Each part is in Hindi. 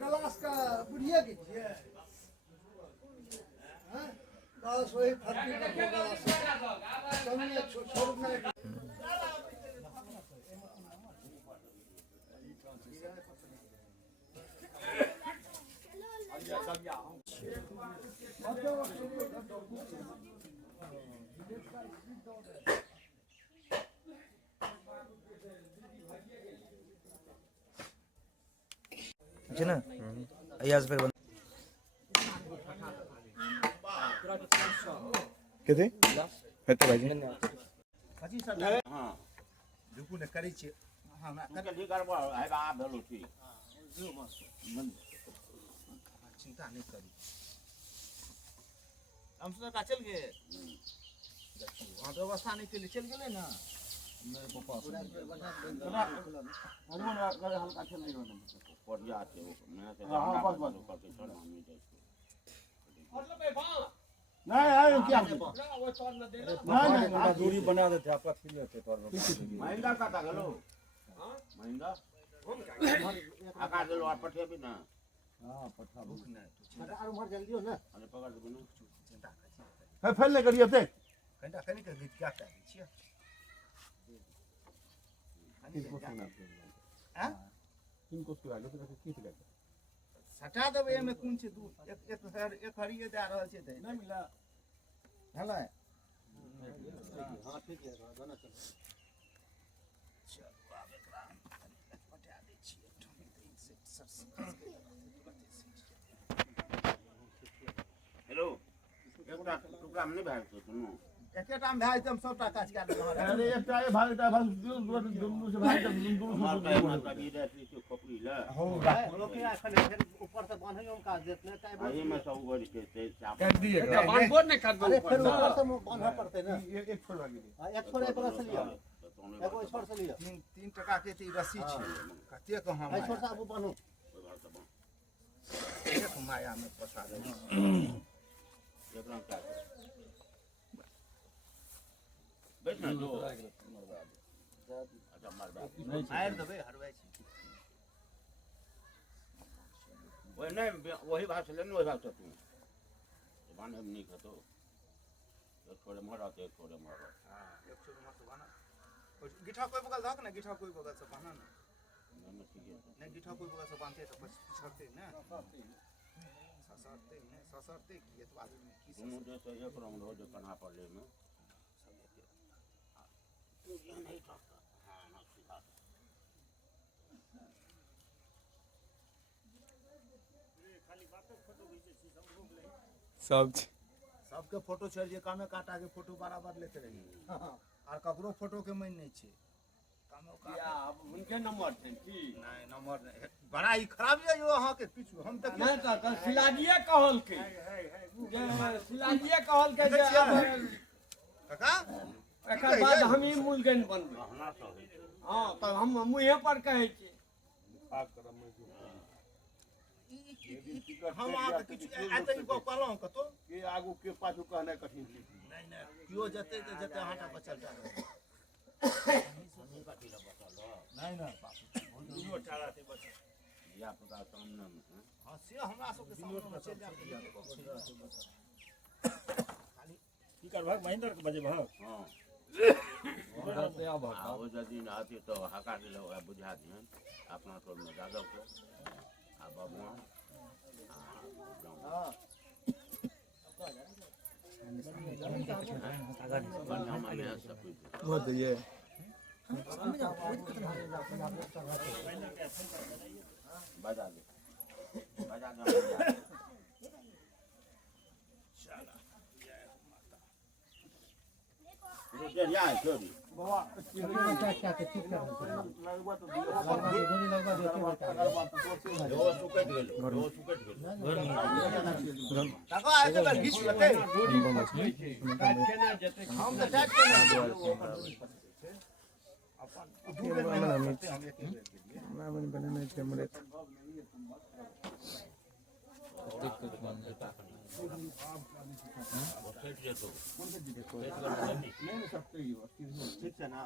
गलास का बुढ़िया कीजिए बस वही फर्जी ना अयाज पे बन किथे हेते भाई हाजी सर हां दुकु ने करी छे हां ना कली करबो आइ बा भेलो ठीक जो बस मन चिंता नहीं करी हम तो का चल गए वहां व्यवस्था नहीं के लिए चल गए ना मेरे पापा हनुमान करे हल्का चल नहीं होना पड़िया छे मैं से हां बस करके छोड़ हम नहीं जाए मतलब ए बा नहीं आयो क्या वो तोड़ न दे नहीं दूरी बना देते आपका फील लेते तोड़ महंगा काटा गलो हां महंगा हम का आका दलो और पठे भी ना हां पठा भूख ना और मर जल्दी हो ना अरे पकड़ दे ना चिंता कर है फैल ले करिए ते घंटा खनी के गीत क्या कर छिए किनको सुना हां किनको सुना लो तो की थे सटा देबे एमे कोन छै दू एक हरिये दे रहल छै ते नहीं मिला हला हां ठीक है गाना चल चलो आब एकरा पटा दै छियै ठोकी दै से सर हेलो एकटा टुकड़ा में नहीं भाग तो सुनो एकेटा में भाई तुम सबटा काज कर ले अरे एकटा ए भागता भाग दुनु से भागता दुनु हमार पे माता की रहती तो खोपड़ी ले हो लोग के आखन फिर ऊपर से बांधे हम काज देते टाइम आही में सब गोड़ी के से कर दिए बांध बोल नहीं कर अरे फिर ऊपर से बांधना पड़ते ना एक छोड़ लगी हां एक छोड़ एक से लिया एगो छोड़ से लिया 3 टका के ती रसी छै कते को हम छोड़ से अब बांधो एक माया में फंसा दे एकरा का बैठ ना दो अच्छा मार बात नहीं आयर देबे हरवाई छी वो नहीं वही बात से लेने वही बात तू जबान हम नहीं खतो एक थोड़े मारा तो एक थोड़े मारा हां एक छोड़ मत बना गिठा कोई बगल धक ना गिठा कोई बगल से बना ना नहीं ठीक है नहीं गिठा कोई बगल से बांधते तो बस पिछड़ते ना ससरते की तो आदमी की दोनों जैसे एक राउंड हो जो कन्हा पर ले में तो ये नहीं करता हां ना सीधा खाली बात फोटो खींचे छी सब लोग ले सबके फोटो चाहिए कामे काटा के फोटो बराबर लेते रही और ककरो फोटो के मन नहीं छे कामे काटा अब उनके नंबर थे की नहीं नंबर बड़ा ही खराब है जो अहाँ के पीछू हम तक नहीं तो सिलाजिए कहल के सिलाजिए कहल के जे काका एकर बाद हम ही मूलगन बनबे हना तो हां तो हम मुंहे पर कहै छी हम आप किछु एते को कहलौ कतो के आगू के पाछू कहने कठिन चीज नहीं नहीं कियो जते तो जते हाटा बचल जा सोनी का टीला बचल नहीं नहीं बापू दुनो टाड़ा ते बचल या पता सामने में हां से हमरा सब के सामने में चल जा खाली की कर भाग महेंद्र के बजे भाग हां रहते आ भाग वो दिन आती तो हका दिलो बुझा दियन अपना तो में जादव को आ बाबुआ हां बहुत ये बजा दे चला रुपया या छोड़ी बाबा क्या ठीक है लगवा तो वो सुकट गेलो काका ऐसे कर घिस लेते हम तो टाइट कर अपन दूर में हम एक मैं बनाना है नहीं सब सही है ठीक है ना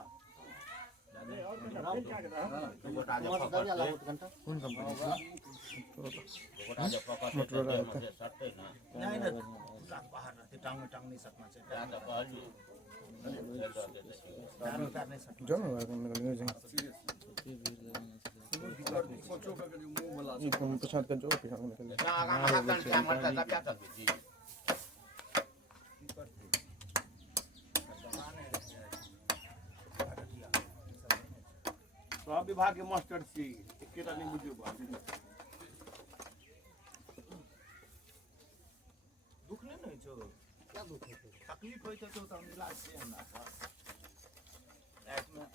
कौन कंपनी नहीं ना बाहर ना टांग में टांग नहीं सकना चाहिए पैर उतार नहीं सकना जो मैं निकल ये तुम पछाड़ कर जो पिछाड़ में निकल सब विभाग के मास्टर छी एकेटा नहीं बुझियो बात दुख नहीं नहीं जो क्या दुख है तकलीफ होई तो हम इलाज से हमरा एक में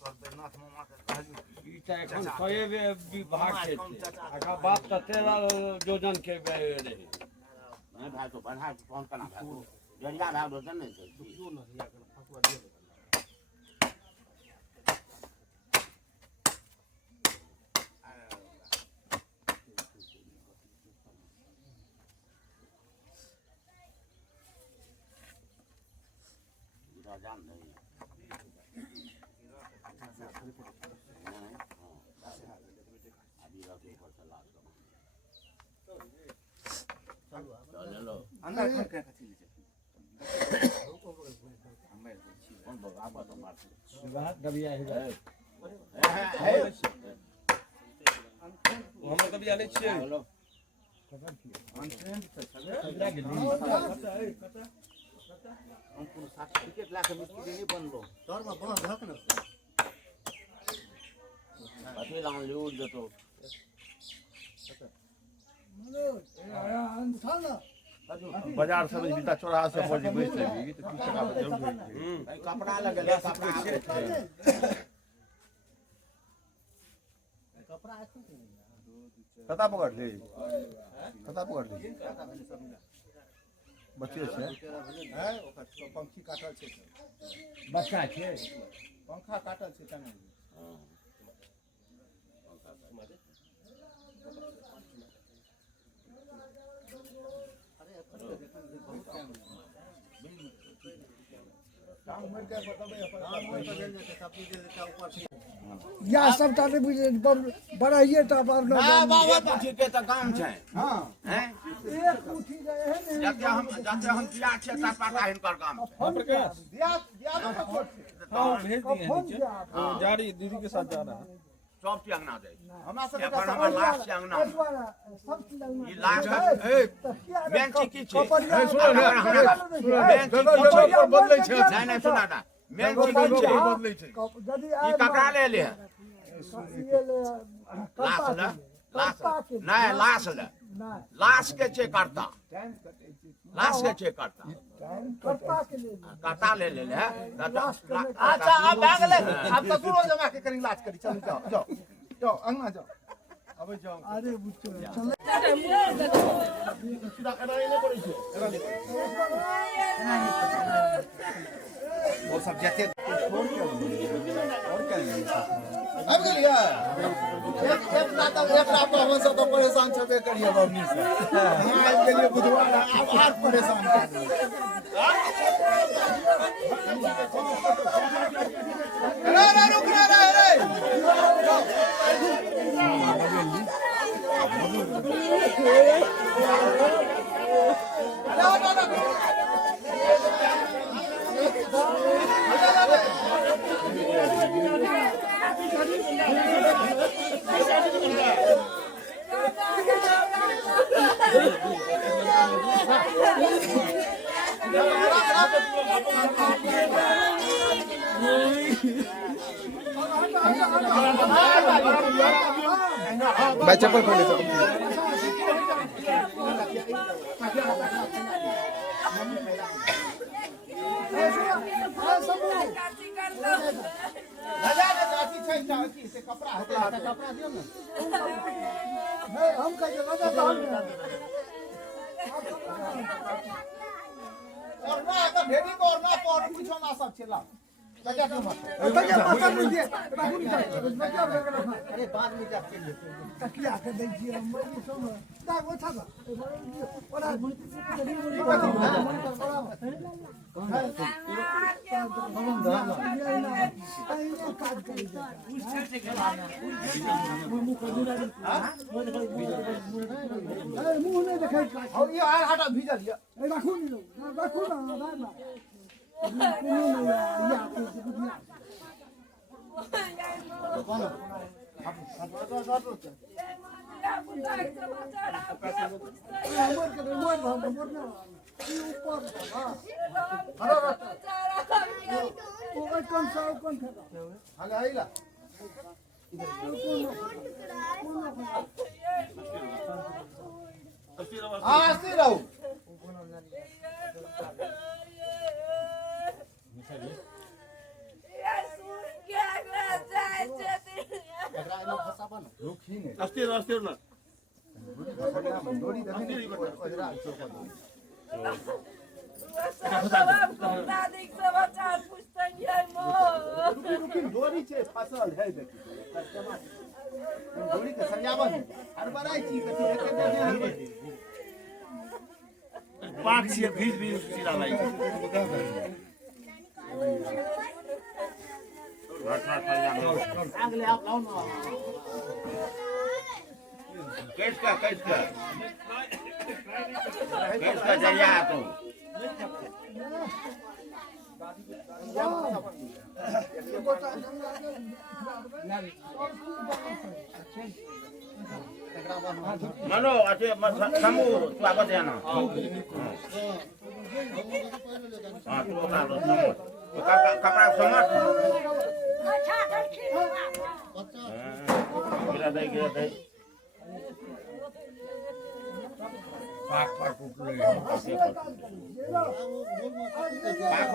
तोर बेनाथ मामा के कहलू ई त एखन कए विभाग के आगा बात त 13 योजन के रहे नहीं भाई तो बढ़ा फोन करना भाई तो जरिया भाई दो दिन नहीं क्यों नहीं अगर फसवा दे जान नहीं अभी रख ऊपर से लाश चलो अंदर खा के कथि ले हमें कौन बगा तो मार बात दबिया है हम कभी आले छियै अनट्रेंड से हमको सर्टिफिकेट लाके मिस्त्री नहीं बनलो तोर में बंद धक न अभी लान लियो देतो बाजार सब बीता चौराहा से पहुंच बेच लेगी तो 30 टका पे जरूर कपड़ा लगे कपड़ा कता पकड़ ले बच्चे से है ओकर पंखी काटल छै बच्चा छै पंखा काटल छै तने या सबटा बड़ा ये टा पर ना बाबा पूछी के त काम छै हां हैं एक उठी गए हैं ने जाते हम किया छै त पता हिनकर काम छै दिया तो छोड़ हां भेज दिए फोन नीचे किया आप जा रही दीदी के साथ जा रहा है सब के अंगना दे हमरा सब अपन हमर लाश के अंगना सब चीज ई लाश मेन चीज की छै मेन बदलै छै नहीं नहीं सुना ना मेन चीज की छै बदलै छै ई ककरा ले ले लाश ले लाश नहीं लाश ले लाश के छै करता लाश के छै करता करता ले ले ले अच्छा अब भाग ले अब तो सुनो जमा के करी इलाज करी चल जाओ जाओ जाओ अंगना जाओ अबे जाओ अरे बुच्चो सीधा करा नहीं पड़ी छै वो सब जाते और क्या अब गेलिए एक लाता एक लाता हम सब तो परेशान छबे करिए बाबनी से हम आज गेलिए बुधवार अब और परेशान कर रे रुक रे भाई चप्पल खोल ले कपड़ा दियो ना हम कह लगा और ना तो ढेरी को और ना पर कुछ ना सब छला क्या क्यों मार तकिया पकड़ लीजिए राखून का तकिया पकड़ रखा अरे 5 मिनट आपके लिए तकिया के दीजिए हम ये सब दा वो था और मुंह नहीं दिखाई और ये हटा भीजा लिया राखून ना हंसते रहो अस्थिर अस्थिर ना डोरी छे फसल है देखी डोरी के सरियावन हर बराई चीज के पाक से भीज भी सीधा लाई अगले आप लाओ ना कैसका जरिया तो मनो अटे समू स्वागत है ना हां तो कपड़ा समझ गिरा दे पाक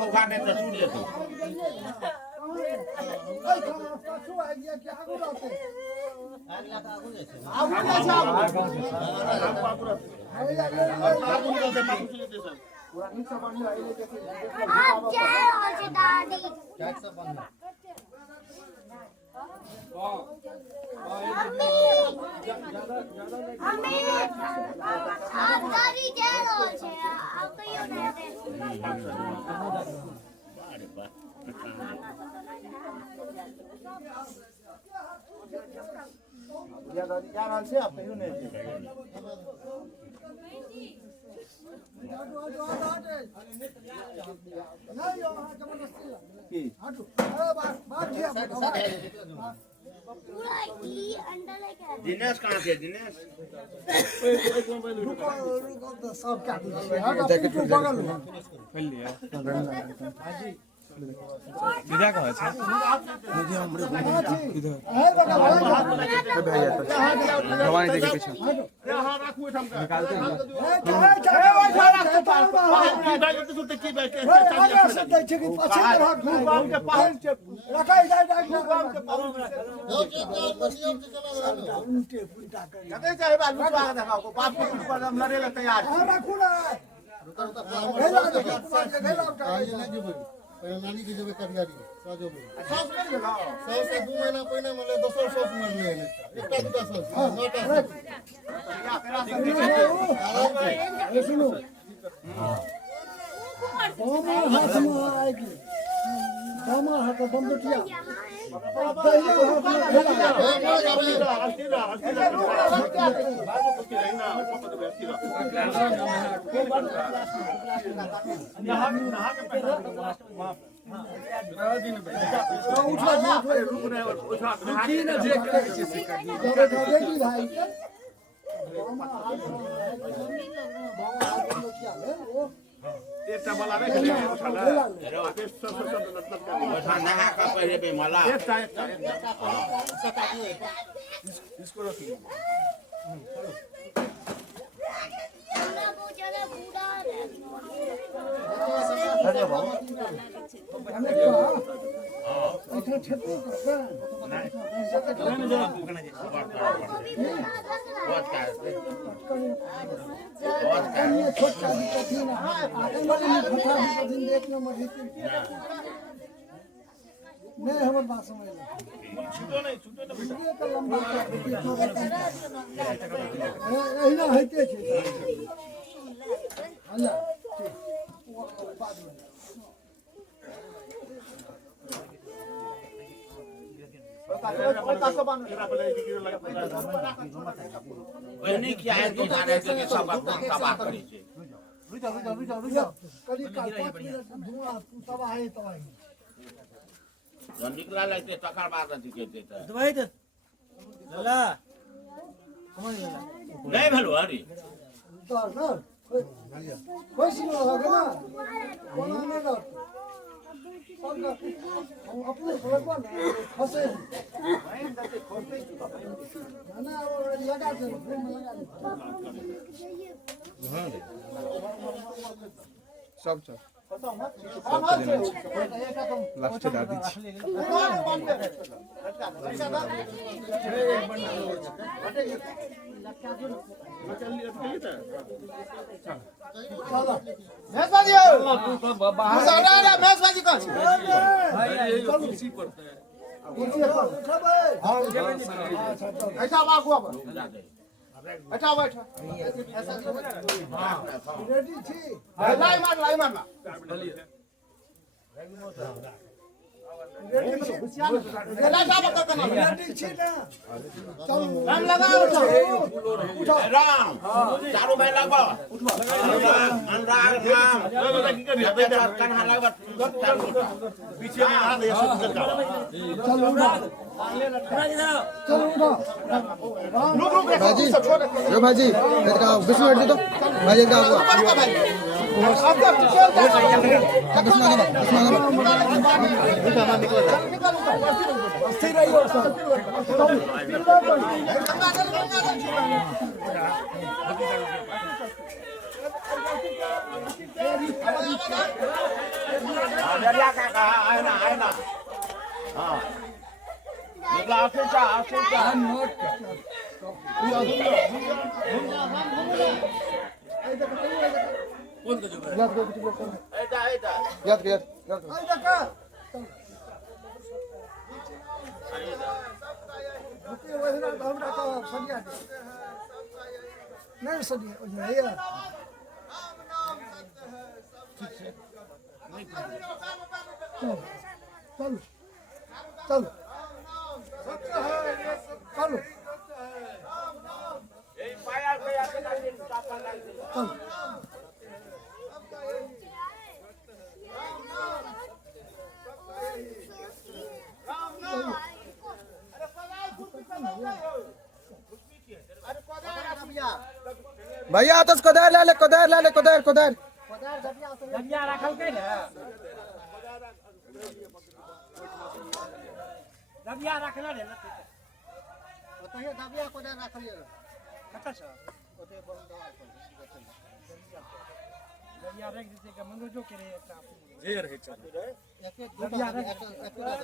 उखाड़ने तो छूट लेते यार से आप कहियो नहीं दिनेश कहाँ थे दिनेश रुको सब क्या जैकेट बगल में विद्या कहाँ है विद्या हमरे इधर भवानी जी के पीछे निकालते हैं नानी की जब कटियारी साजो में सॉस में लगाओ सॉस से 2 महीना पहले मतलब 200 सॉस में ले लेता एकटा दुटा सॉस नोटा सुनो हमार हाथ में आएगी हमार हाथ में बमबटिया नहा का पहले पे मला इसको रखिए नहीं हमर बात समझ ले छूटो नहीं बेटा ये तो लंबा एहिना होइते छै अल्लाह बाद में नहीं किया है कि जाने के सब तबाह करे छे रुक कभी का 5 मिनट धुआं तबाह है तबाह जब निकला लगते तकर बाद अथी कहते त दवाई दे लला समझ लेला नहीं भेलो अरे तो ना कोई सुनो होगा ना कोना नहीं ना हम अपने भगवान फंसे ना वो लगा दे लगा दे सब लास्ट दादी अच्छा बैठ रेडी छी लाई मार रेडी छी ना राम लगाओ राम चारू भाई लगबा अनुराग राम कन्हा लगबा पीछे में आ दे चलो उठो भाजी यो भाजी इधर विष्णु हट दो भाजी इधर आओ स्थिर रहियो सर दरिया का आना हां निकला आफिसा नोट कौन का जो याद कर नहीं सदी भैया चलो चलो चलो भैया तो कोदार ला ले कोदार धनिया रखल के ने धनिया रखला रे ओतहे दबिया कोदा राखलिए कत छ ओते बम दवा कर धनिया रख देते के मनोजो के रे एकटा ढेर है चल एक एक दबिया एक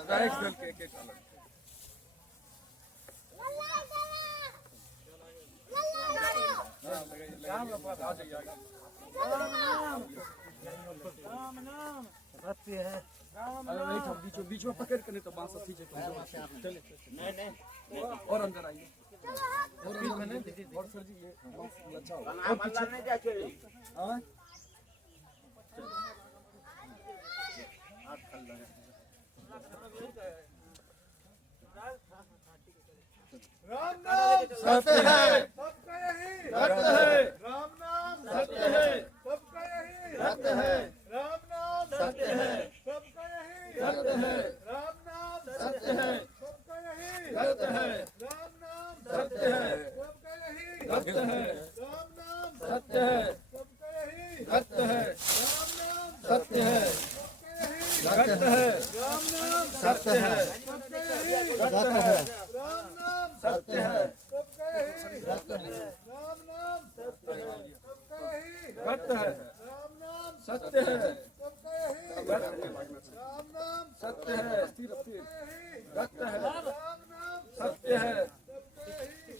डायरेक्ट सेल के एक अलग राम सत्य है अरे नहीं था बीच में पकड़ के नहीं तो बांस अच्छी चले नहीं और अंदर आइए और सर जी ये अच्छा हो और पीछे नहीं जाके हां राम नाम सत्य है सबका यही सत्य है राम नाम सत्य है सबका यही सत्य है राम नाम सत्य है सबका यही सत्य है राम नाम सत्य है सबका यही सत्य है राम नाम सत्य है सबका यही सत्य है राम नाम सत्य है सबका यही सत्य है राम नाम सत्य है सबका यही सत्य है राम नाम सत्य है सबका यही सत्य है राम नाम सत्य है सबका यही सत्य है राम नाम सत्य है सबका यही सत्य है राम नाम सत्य है सबका यही राम नाम सत्य है स्थिर सत्य है राम नाम सत्य है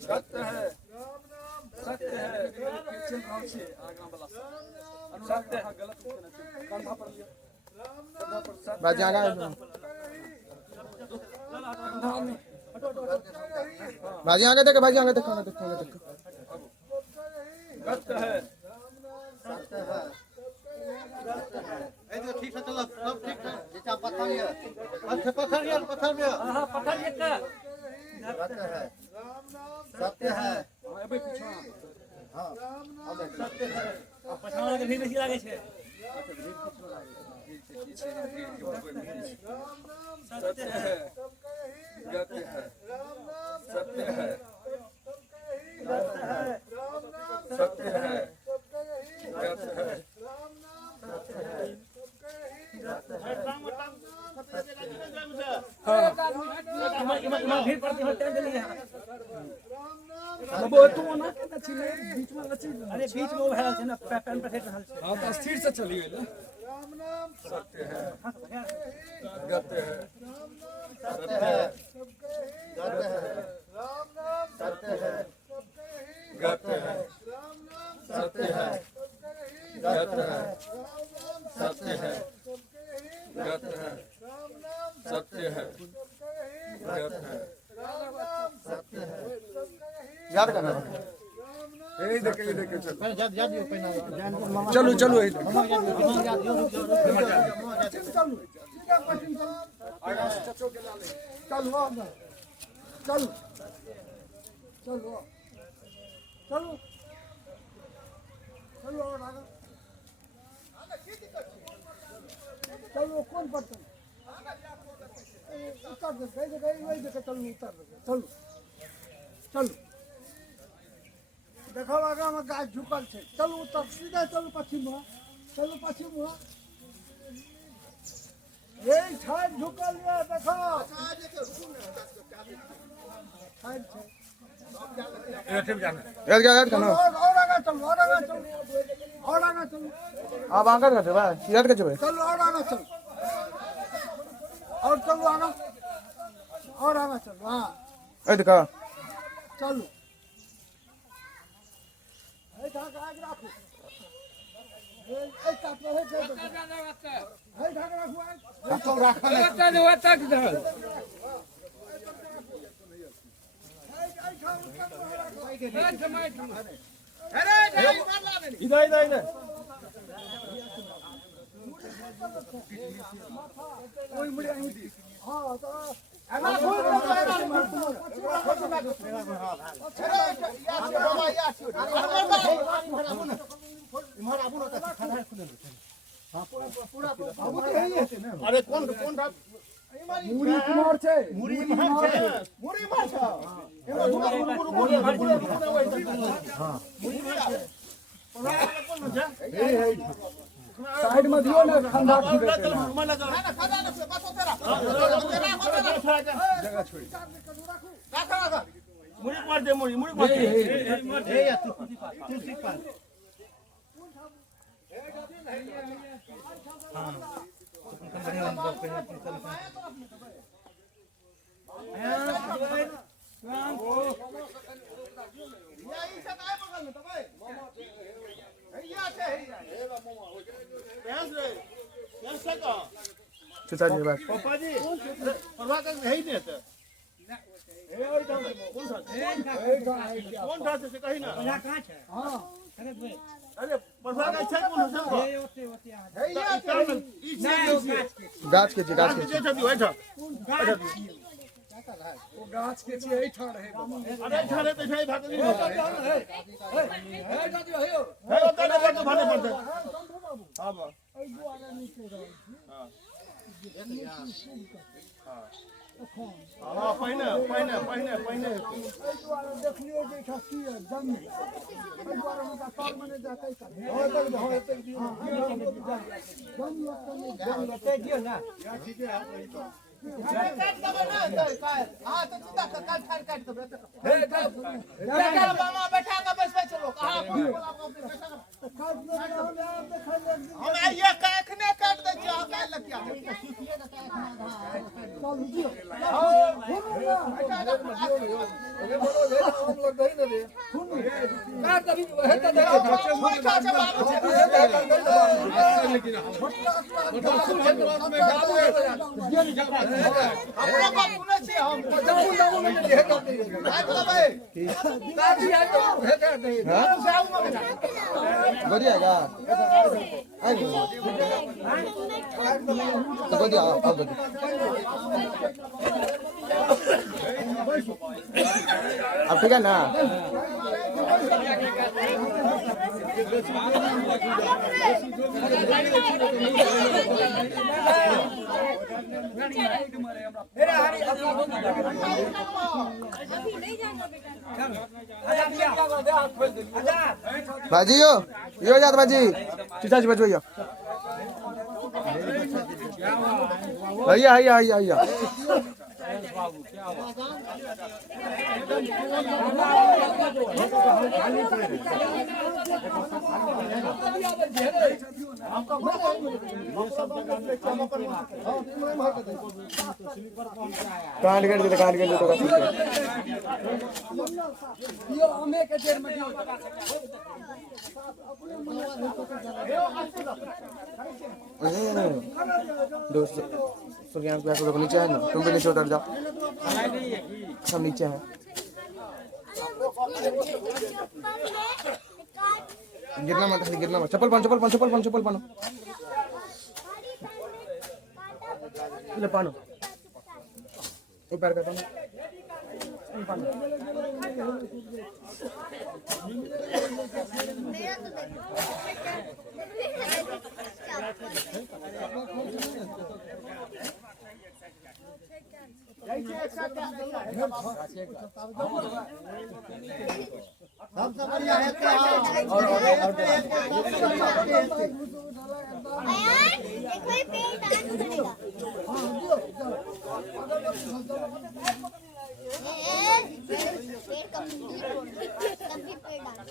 सत्य है राम नाम सत्य है चल रहा है आगे वाला सत्य गलत कंधा पर लिया राम नाम बाजी आगा सबका यही भाजी आगे देखो, भाजी आगे देखो, देखो देखो। सत्य है। ठीक है, चलो सब ठीक है। जैसा पत्थर है, अच्छा पत्थर है, पत्थर में हां पत्थर एक का सत्य है, सत्य है। अबे पीछे हां अब सत्य है। पछाड़ के भी बेसी लागे छे। सत्य है, सत्य है, सत्य है, सत्य है, भीड़ पड़ती है तू ना के छिले बीच में लची। अरे बीच में वो है ना पैन पे फेंक रहल छै। हां तो स्थिर से चलिए ना। राम नाम सत्य है, सत्य है, सत्य है, सत्य है, राम नाम सत्य है, सत्य है, राम नाम सत्य है, सत्य है, सत्य है, सत्य है, राम नाम सत्य है, सत्य है, याद करना। यही देखे चलो। चलो चलो चलो कौन बर्तन उतर दे वही देखे चलो उतर दे चलो चलो देखो आगे में गाय झुकल छे चलो उतर सीधा चलो पश्चिम में चलो पश्चिम में यही छाड़ झुकल है देखो याद करना। और आगे चलो और आगे चलो और आगे चलो आप आगे करते भाई, याद कर चलो। चलो और आगे चलो और चलो आगे और आगे चलो हाँ ए देखा चलो ए ढाक आग रखो ए काट रहे थे ए ढाक रखो तो रखा नहीं होता किधर इधर इधर इधर कोई मुड़िया नहीं हां तो अरे कौन कौन मुड़ी कुमार छे मुड़ी मार छे मुड़ी मार छे एमा मुड़ी मार छे हां मुड़ी मार छे कौन छे साइड में दियो ना खंडा की देते ना ना खंडा ना बात तेरा जगह छोड़ रखो मुड़ी मार दे मुड़ी मार दे ए या तू तुलसी पान हां चाचा जी बात पापा जी परवा का है ही नहीं है ए और कौन सा से कहीं ना यहाँ कहां है हां अरे परवा का छै कौन सा है ओते है ये गाछ के जी गाछ के जे छथि ओइ ठा वो गाछ के छे एई ठाड़ है अरे ठाड़े तो छै भाग नहीं होता हे दादी हे है ओते ना तो भाने पड़ते हां बा एई दुआरे नीचे रह हां हां पहिने दुआरे देख लियो जे खसी है दम एई दुआरे में तार मने जाते कर हो तक दम लगते दियो ना या ठीक है काट दबे ना हां तो सीधा काट दबे हे बेटा मामा बैठा के बसबे चलो कहां काट दे हम ये काखने काट दे जा का लगिया चल दियो हां ये बोलो दे हम लोग दही ना दे सुन बढ़िया का बढ़िया अब ठीक है ना बाजी यो जात बाजी चाची बच भैया भैया भैया भैया भैया कांड कर देते दोस्त सूर्यांश भैया को नीचे है ना तुम भी नीचे उतर जाओ सब नीचे है गिरना मत चप्पल पानो ले पानो एक बार करता हूँ सबसे बढ़िया है और एक भाई पे डांस करेगा पेड़ कभी पे डांस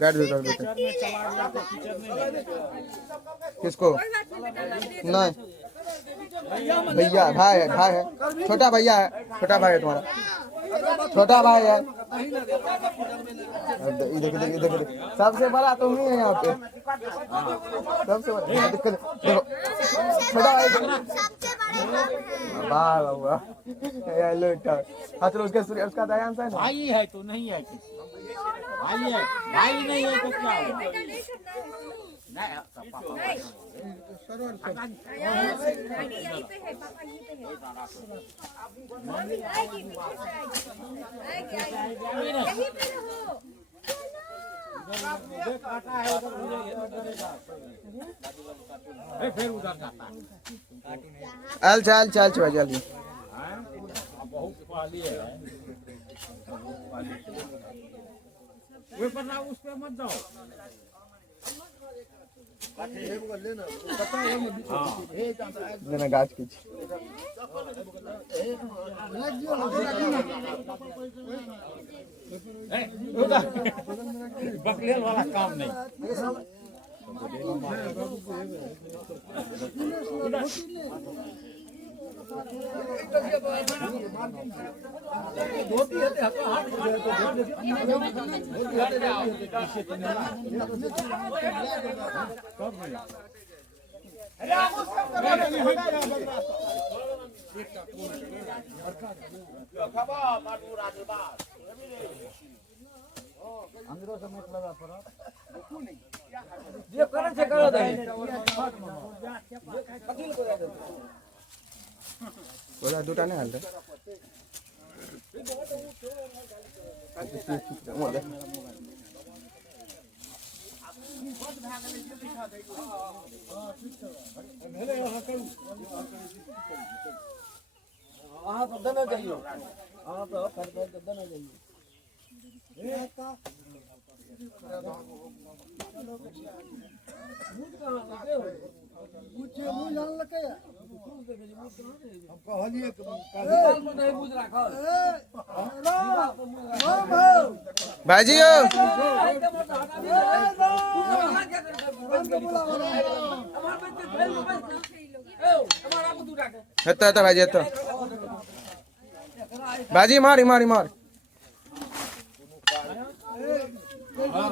काट दो किसको नहीं भैया भाई है छोटा भैया है तुम्हारा छोटा भाई है इधर सबसे बड़ा तुम ही है यहाँ पे सबसे बड़ा देखो छोटा भाई वाह वाह हेलो हाँ चलो उसका दयान है भाई है तो नहीं है भाई है भाई नहीं है तो क्या है फिर उधर जाता चल जल्दी बहुत पाली है वे पर ना उस पे मत जाओ लेना गाछ की बकलेल वाला काम नहीं दूटा नहीं हालते भाजी भाजी बाजी मारी मारी मार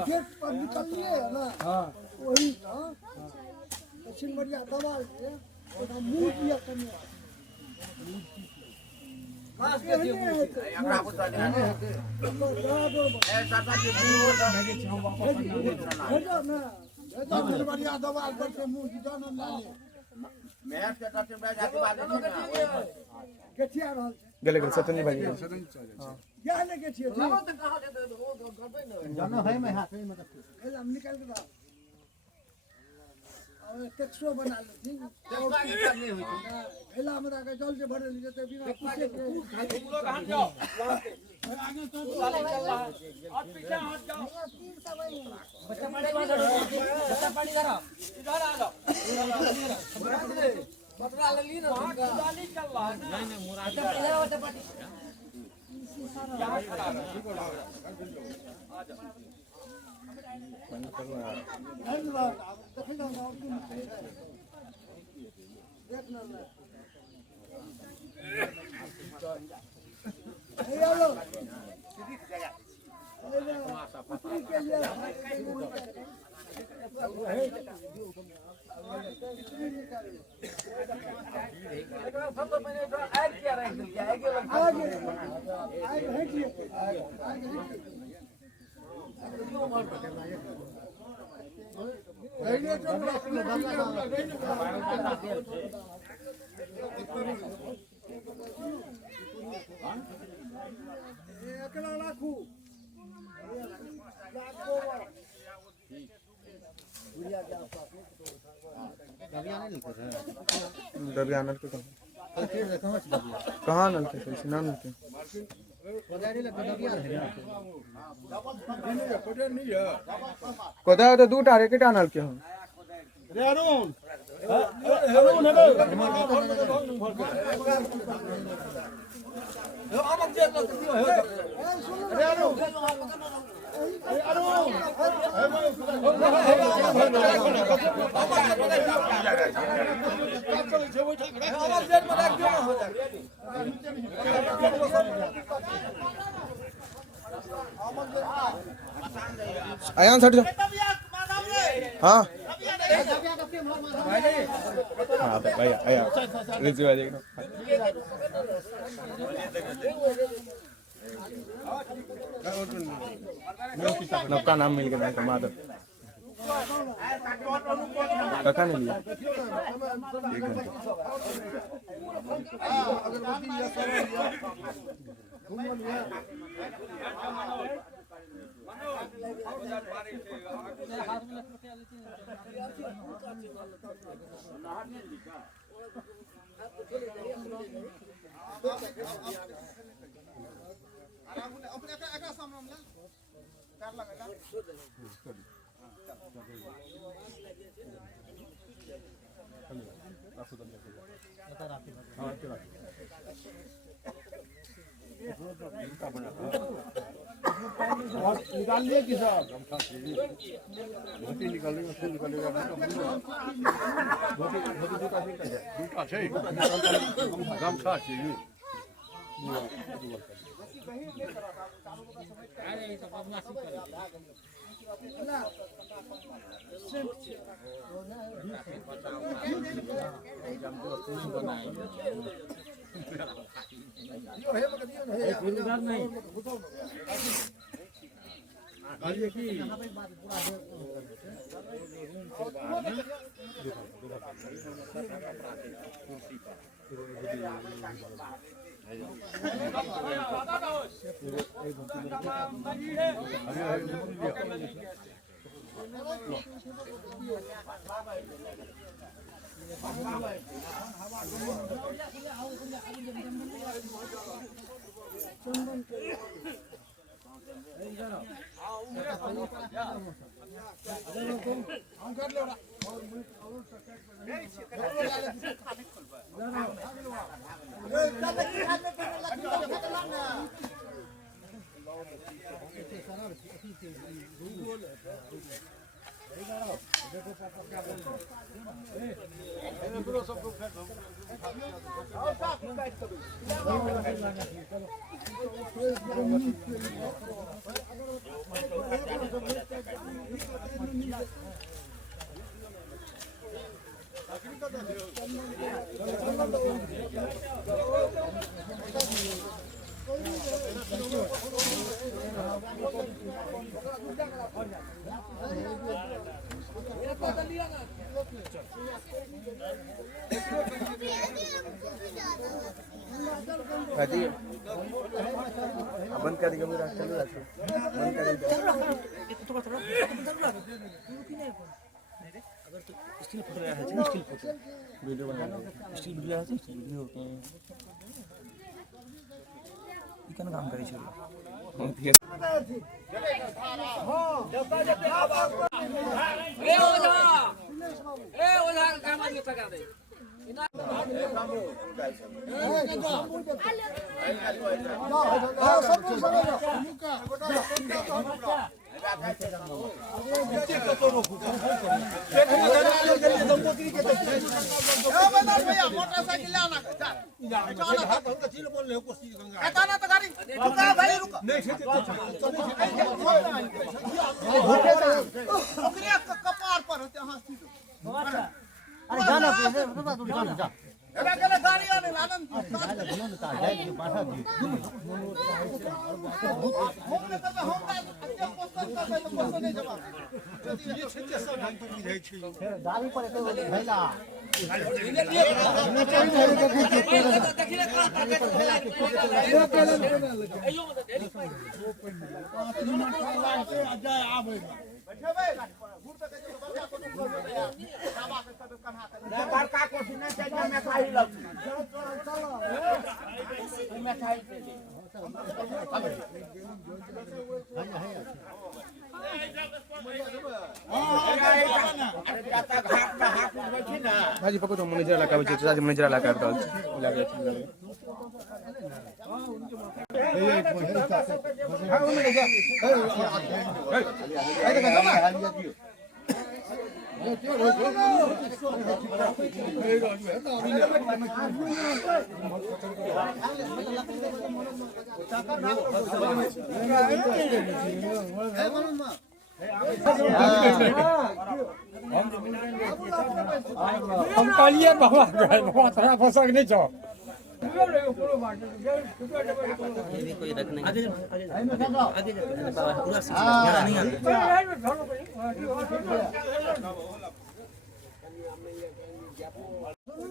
खेत पर निकलिए ना वही दक्षिण बढ़िया दबा के मुंह किया करने बढ़िया दबा करके मुंह जान ना मैच के टाइम में जाके बात नहीं केठिया रहल गेले गेले सतनी भाई या ने केठिया लाबो त कहां दे दो गड़बे न जानो है मैं हाथ में मतलब हम निकाल के दाओ और टेक्सो बना लो ठीक नहीं हुई हेला हमरा के जल से भरल जते बिना पूछे के तुम लोग हट जाओ आगे तो चल रहा है और पीछे हट जाओ बच्चा पानी करो इधर आ जाओ बटरा ले ली ना गाली चल रहा है नहीं नहीं मुराद बच्चा पानी क्या खड़ा है धन्यवाद देखना ना देखना ना हेलो दबिया नल के कहाँ नल के नाम के कोदा तो दू टारे के टानल के हम रे अरुण अरुण आयान सट जा हाँ हाँ तो भैया आया रिसीव आ जाएगा नौका नाम मिल गया तो माधव कका ने लिया निकाल लिए कि साहब बंद कर दिया मेरा चलो बंद कर स्टिल फोटो है स्टिल फोटो वीडियो बनाना स्टिल वीडियो है स्टिल वीडियो होते हैं ये क्या काम करे चलो ए ओझा काम आदमी सका दे मोटरसाइकिल लाना कपार पर अरे जाना गाड़ी आने आनंद गाड़ी पर भैला बड़का कोठी नहीं चाहिए मैं खाई लग मैं खाई भाजी पको तो मैनेजर लगा बचे तो मैनेजर लगा कर लगा हम कालिए बाबा थोड़ा फसक नहीं छो कोई रखने आगे पूरा नहीं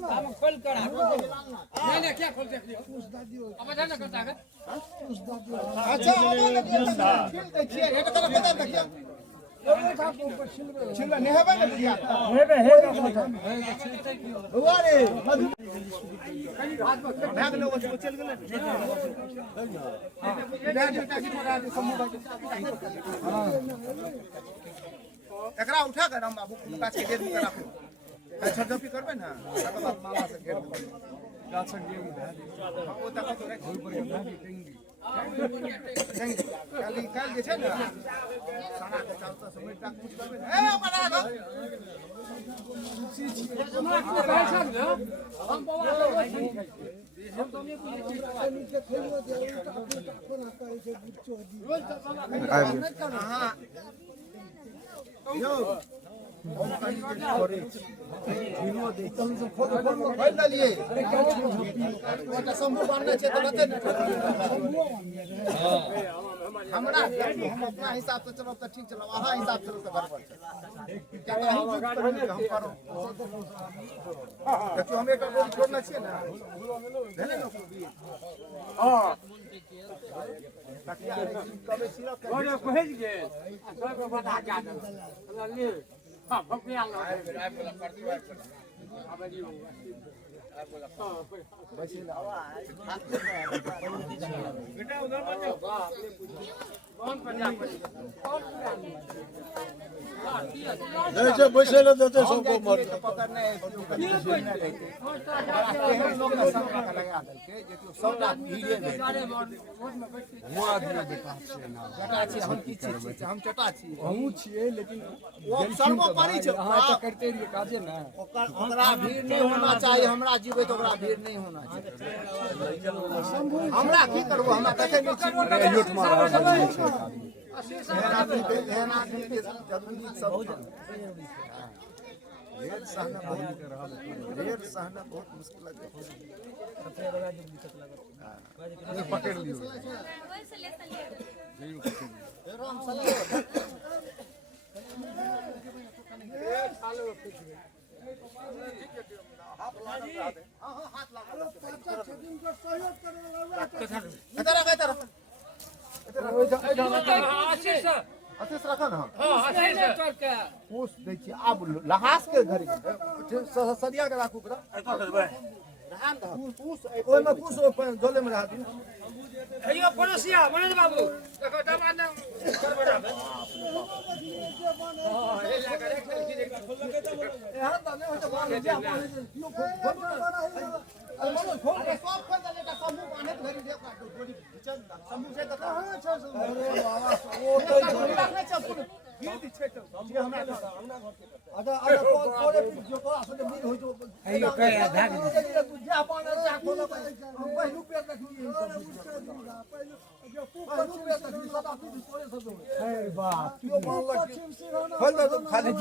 काम खोल कर नहीं क्या खोल सकते हो अब जाना करता है अच्छा देखिए ये तो बता देखिए छिलवा नहीं है ना भैया है हुआ रे भाग लो उसको चल गेल एकरा उठा कर हम बाबू काच के गेट में राखो अच्छा जब करबे ना तकर बाद माला से घेर देबै गाछ के गेट में ओ तक तो रख काली काल जे छै ना साना के चलता समय तक कुछ करबे ए बना दो हम बाबा हम तो नहीं हां यो हमरा हम अपना हिसाब से चलब तो ठीक चलब अहाँ हिसाब से तो गड़बड़ छै क्या हम करो देखियो हम एक गोल छोड़ना छियै ना भेले न हां तकिया कबे सिरप ओने पहुंच गेल सब बता जा दे हां भपिया लो आबे जैसे बैसे देते सबको मर पकड़ने लोग का संख्या का लगा देलकै जे कि सबटा भीड़े में हुआ दिया बेटा से ना चटा छी हम की छी हम चटा छी हमहू छिए लेकिन वो सर्वो करी छै हां तो करते रहिए काजे ना ओकरा भीड़ नहीं होना चाहिए हमरा जीवे तो ओकरा भीड़ नहीं होना चाहिए हमरा की करबो हमरा देखे नहीं छी अरे लूट मार एहन आदमी के जरूरी सब रेट सहना बहुत मुश्किल है पकड़ लियो आशीष रखा ना पूछ दै छी आब लहास के घरी सदिया के राखू पूरा पूछ ओइमे पूछ जोले में रहा दी अयो पड़ोसिया मनोज बाबू देखो दवा ना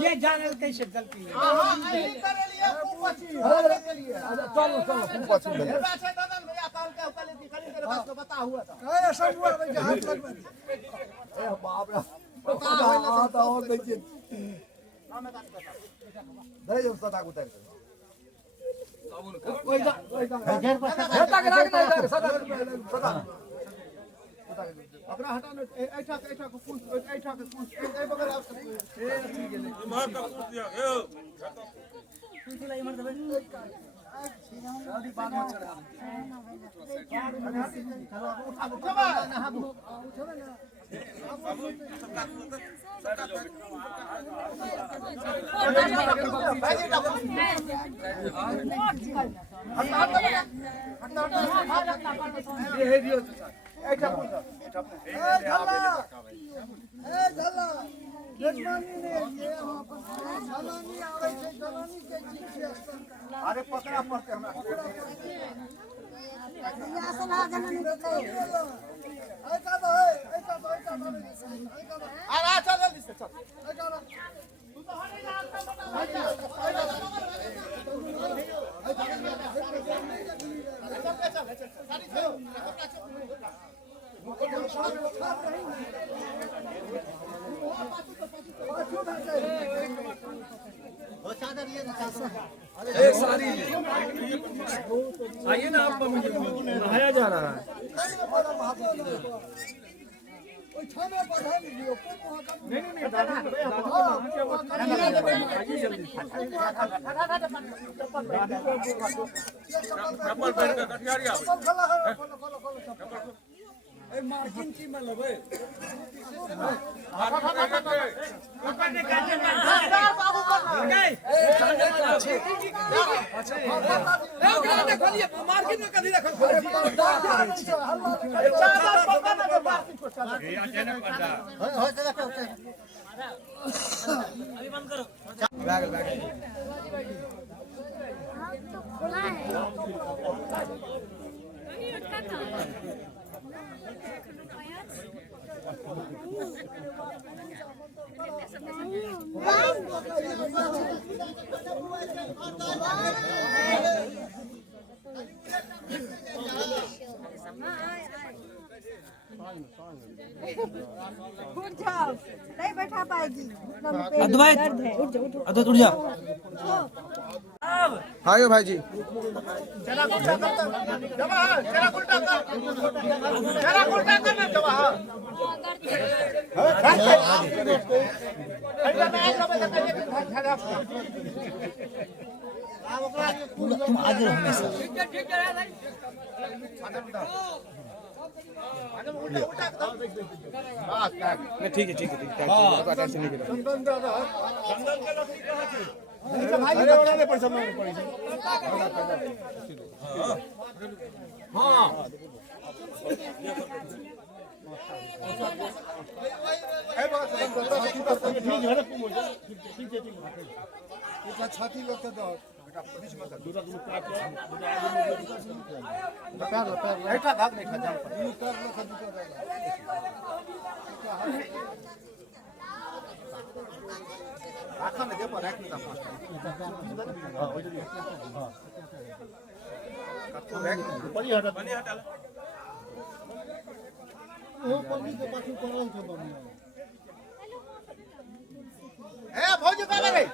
जे जानल कैसे गलती अपना हटानो ऐठा को पूछ ऐठा के पूछ ए बगल आ मार का पूछ दिया ए पूछला इमर दबे शादी बाद में चढ़ा उठा ना हाबू उठा ना अरे पकड़ा पड़ते हमरा चल जल्दी से चल आइए ना आप नहाया जा रहा है मार्जिन की में लबे उठ जाओ, नहीं बैठा पाएगी। उठ जा। आगे भाई जी चला उल्टा कर चला उल्टा कर ना जवाहर तुम आगे हमेशा ठीक है टेंशन नहीं चंदन दादा अरे उन्होंने पैसा मांगे पड़ी थी हाँ ठीक है ना ठीक है छाती लोग के दो दूसरा दूर काट लो ऐसा भाग नहीं खा आखा में देखो रख नहीं हां वो जो हां बड़ी हटा वो पल्ली के पाछू करो के बनिया ए भौजी का रे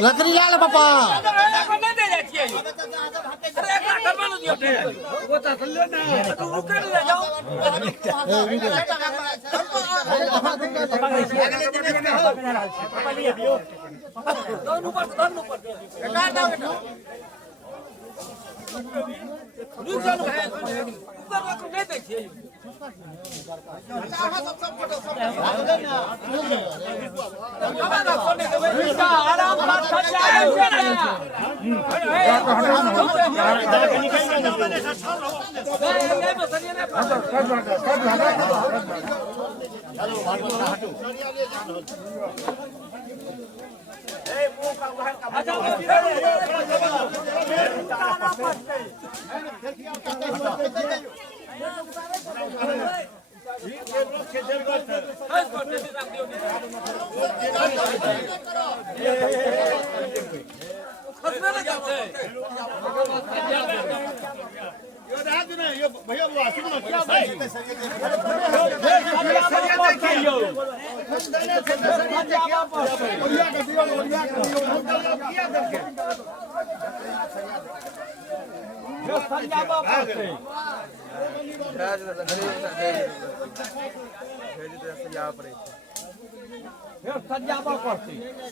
लकड़ी ला ले पापा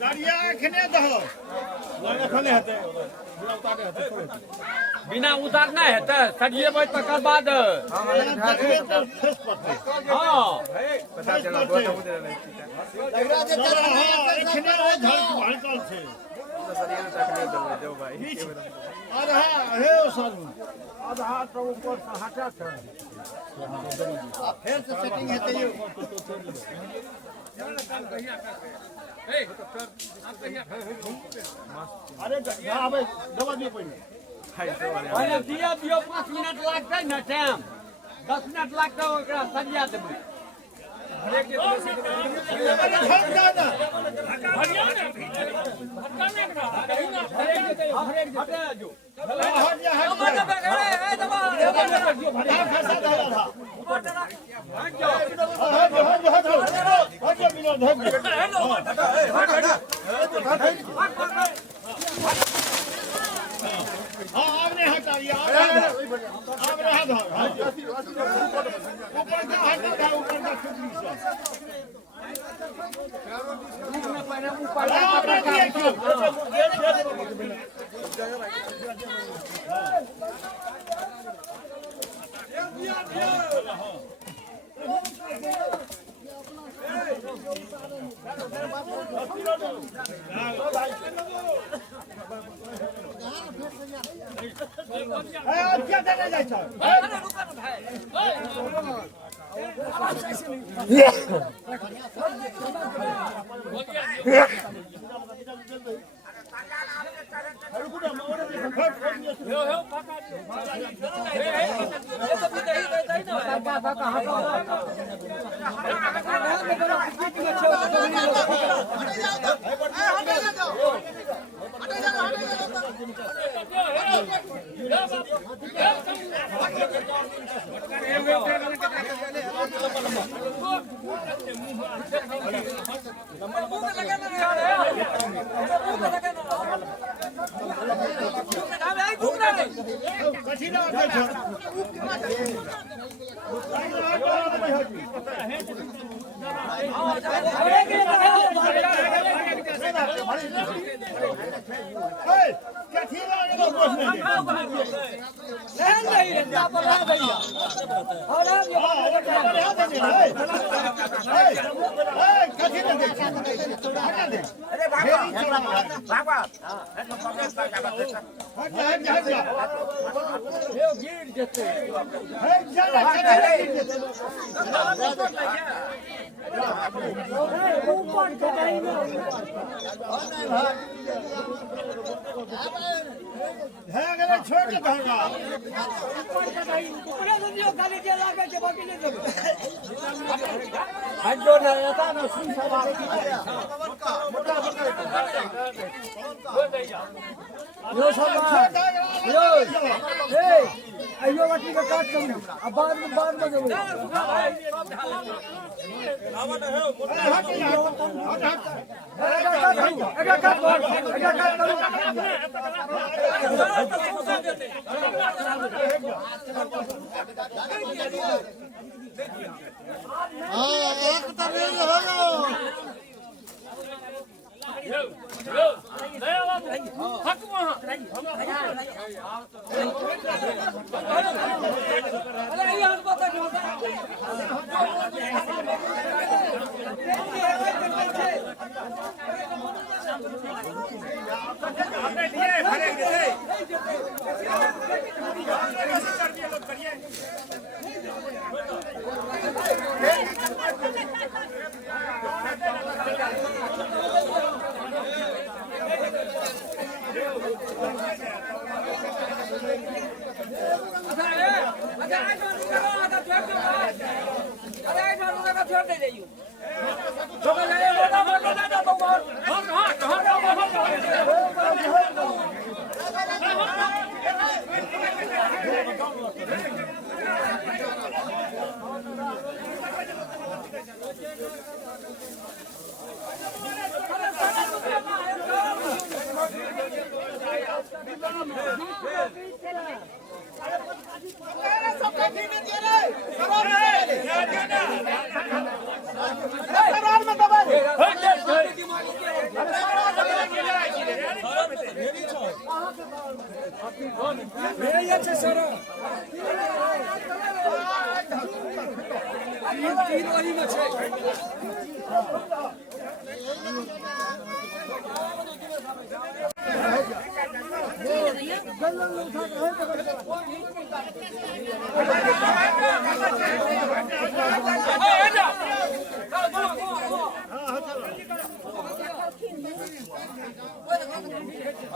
भैया क्या बिना उतारना है तो सरिये बैठ तकर बाद पता चला आधा हे सारू आधा तो ऊपर से हटा छै फिर से सेटिंग हेतै यौ अरे आबे दबा दियो पहिने पहले दिया दियो 5 मिनट लागतै न टाइम 10 मिनट लागतै ओकरा सरिया देबै आपने हटाइए आपने हटा ऊपर का हटा ऊपर का छुट्टी क्या करने जाए छ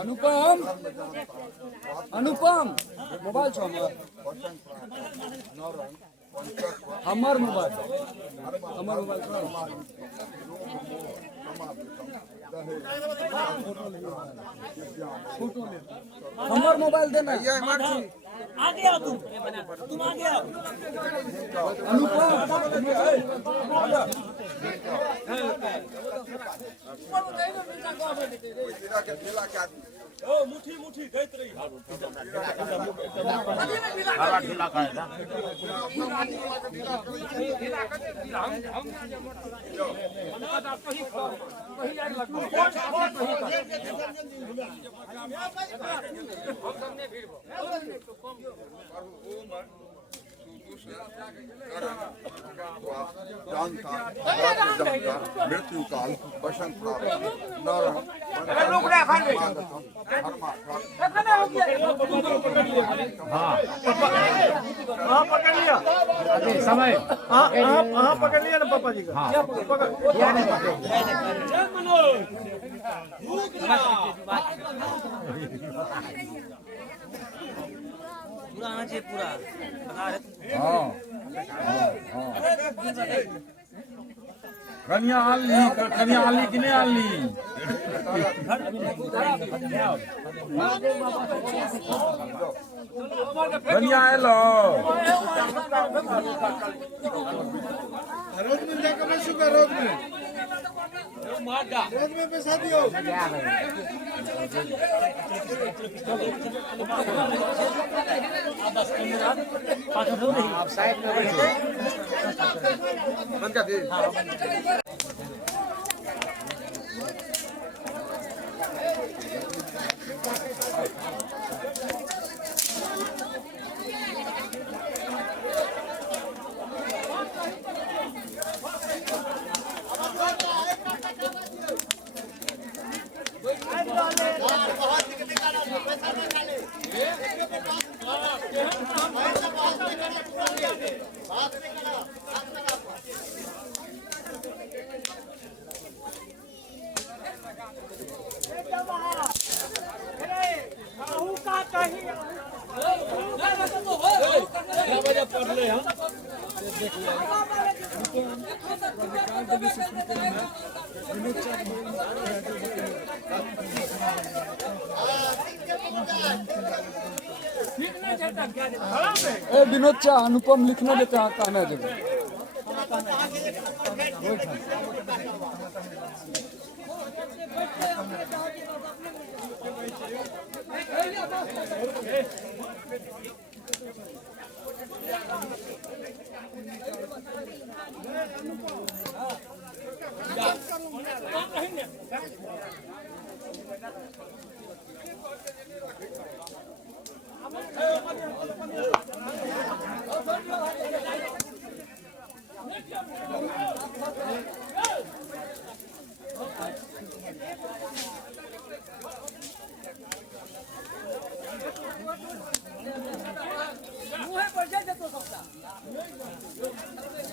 अनुपम अनुपम मोबाइल छो हमर मोबाइल छो हमर मोबाइल देना आगे आओ तुम आगे आओ मुठी मुठी दैत रही हरा ढीला करे ना मृत्यु काल बसंत हाँ पकड़ लिया समय हाँ पकड़ लिया ना पापा जी का पूरा आना चाहिए पूरा बता रहे कन्या आली कि नहीं आली कन्या एलो रोज मिल जाकर मैं शुक्र रोज में पैसा दियो आप साइड में बैठे बंद कर दे विनोद चा अनुपम लिखना देते हैं कहना देते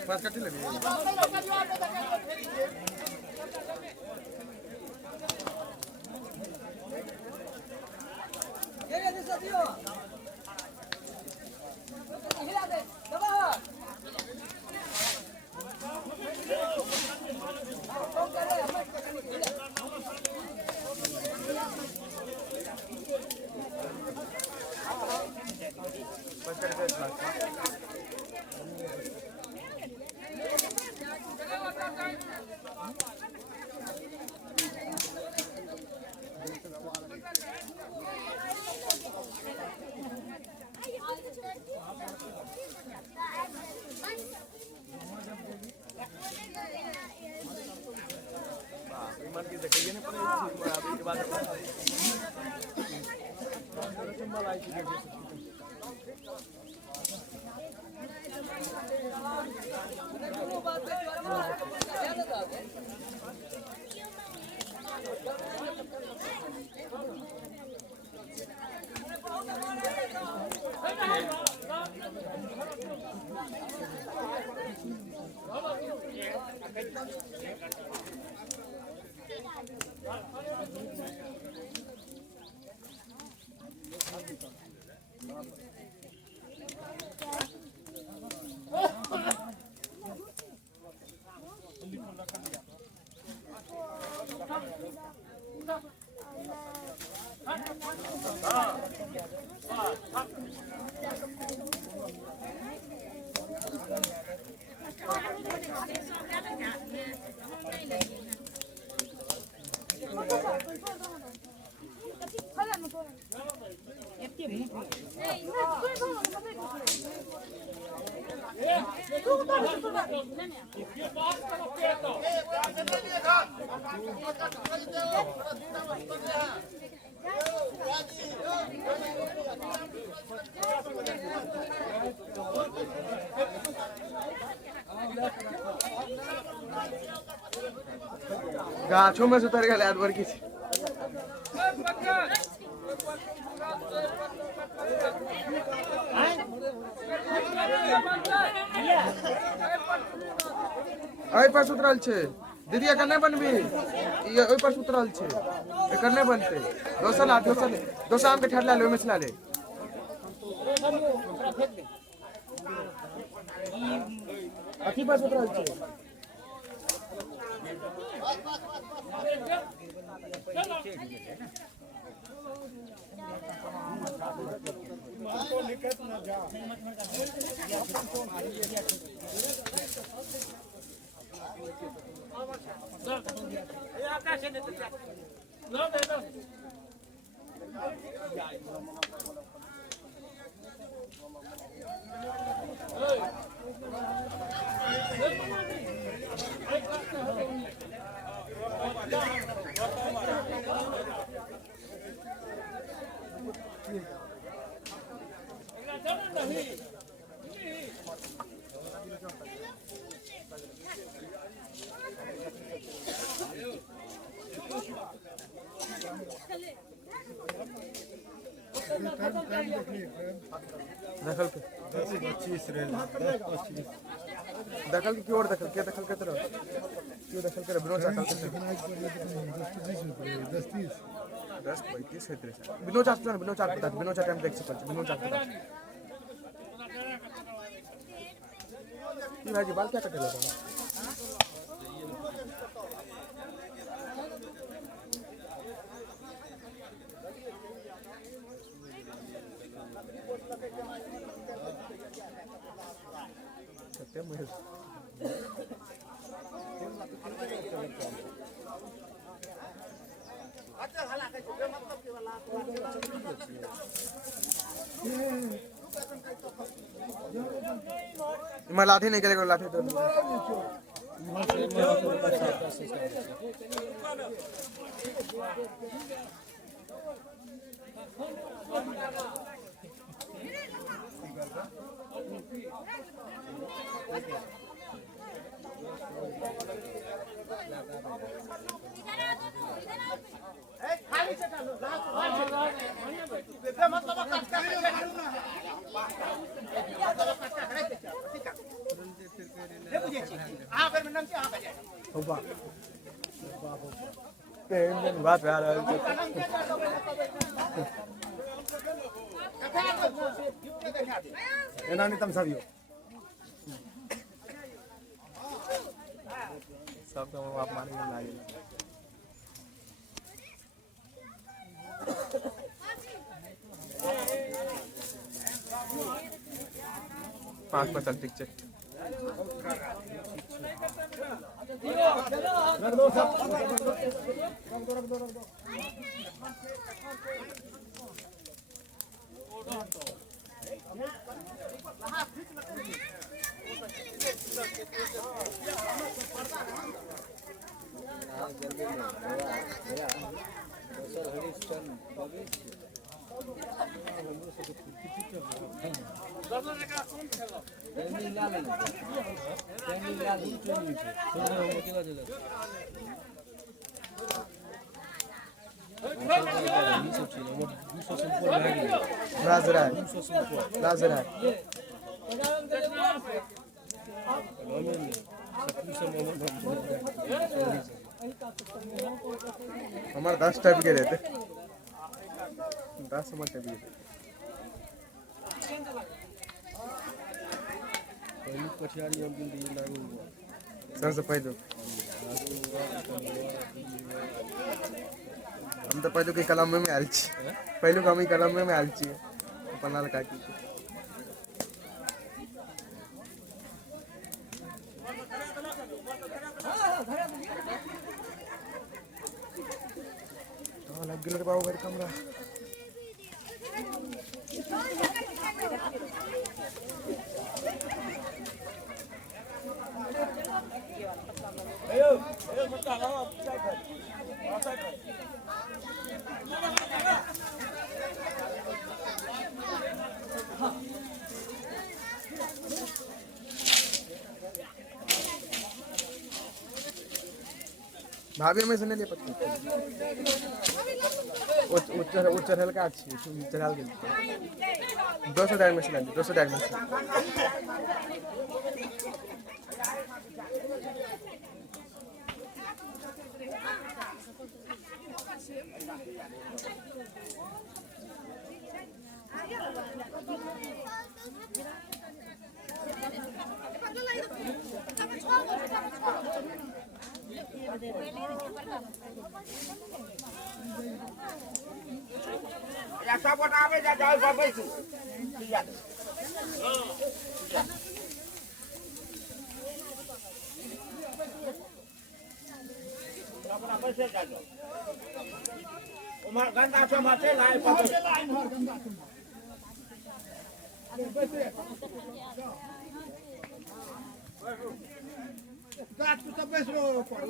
पास कटी लगी हैं गाछों में से उतर गए याद भर की ओइ पर सुतरल छे दीदी एकर नहीं बनबी ये ओइ पर सुतरल छे एकर नहीं बनते दोसा आम के ठहर ले ओमे से ला ले अथी पर सुतरल छे दखल की और दखल क्या दखल करते रहो क्यों दखल करे बिनो दखल करते 10 35 है तेरे बिनो चार टाइम देख सकते बिनो चार ये भाई बाल क्या कटे लगा मैं लाठी नहीं करेगा लाठी तो बात यार एना नहीं तम सबियो सब तो आप मारे लागे 5% टिक चेक लाजरा हमारे 10 टाइप के रहते 10 हमारे टाइप के सबसे पहले हम तो पहले कलम में आयल छी पहले हम कलम में आयल छी अपन लड़का की लग गेल बाबू मेरे कमरा भाभी में से नहीं ले पत्ती उच्चर हल्का अच्छी चढ़ा दे 200 डायमंड से 200 डायमंड से गंदा से माथे लाए पकड़ गाछ को सब बेसरो पर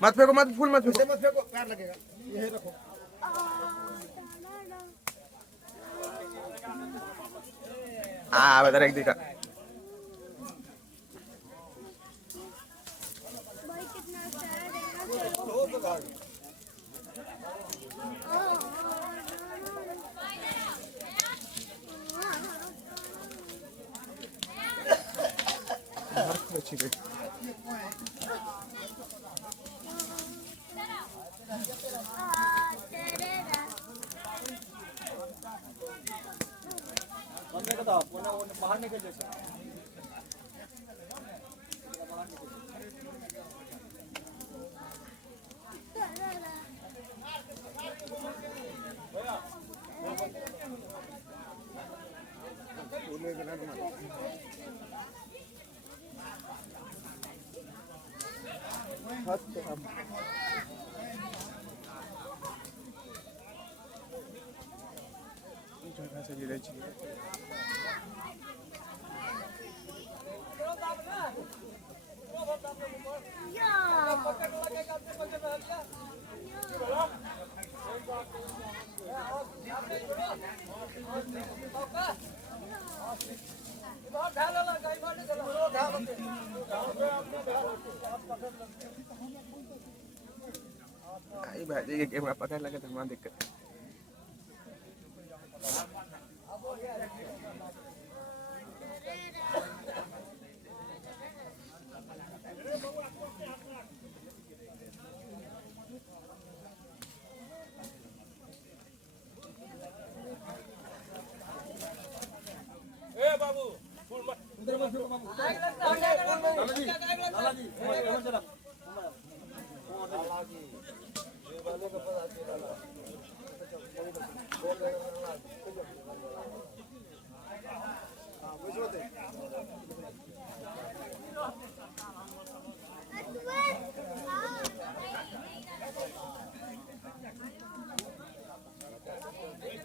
मत फेंको मत फूल मत फेंको मत फेंको पैर लगेगा यही रखो बता एक दिखा अच्छी गई बाहर निकल जैसे भाई ये कैमरा पकड़ लगे तो हमारा दिक्कत है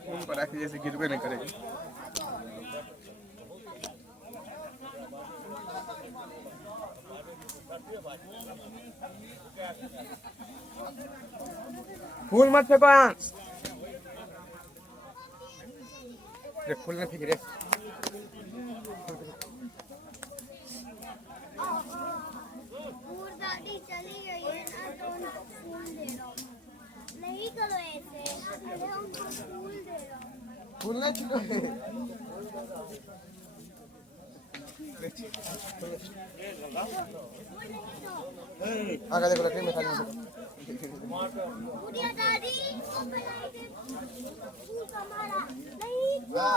फोन पर रख जैसे गिरवे नहीं करेगी। फूल मत फेंको आंस। रे फूल न फेंक रे। दादी चली गई है ना तो उनको फूल दे रहा हूँ। नहीं करो ऐसे, अरे उनको फूल दे रहा हूँ। फूल नहीं छुड़ो। आगे देखो लकड़ी में खाली में। बुढ़िया दादी को बनाई दे फूल हमारा नहीं किया।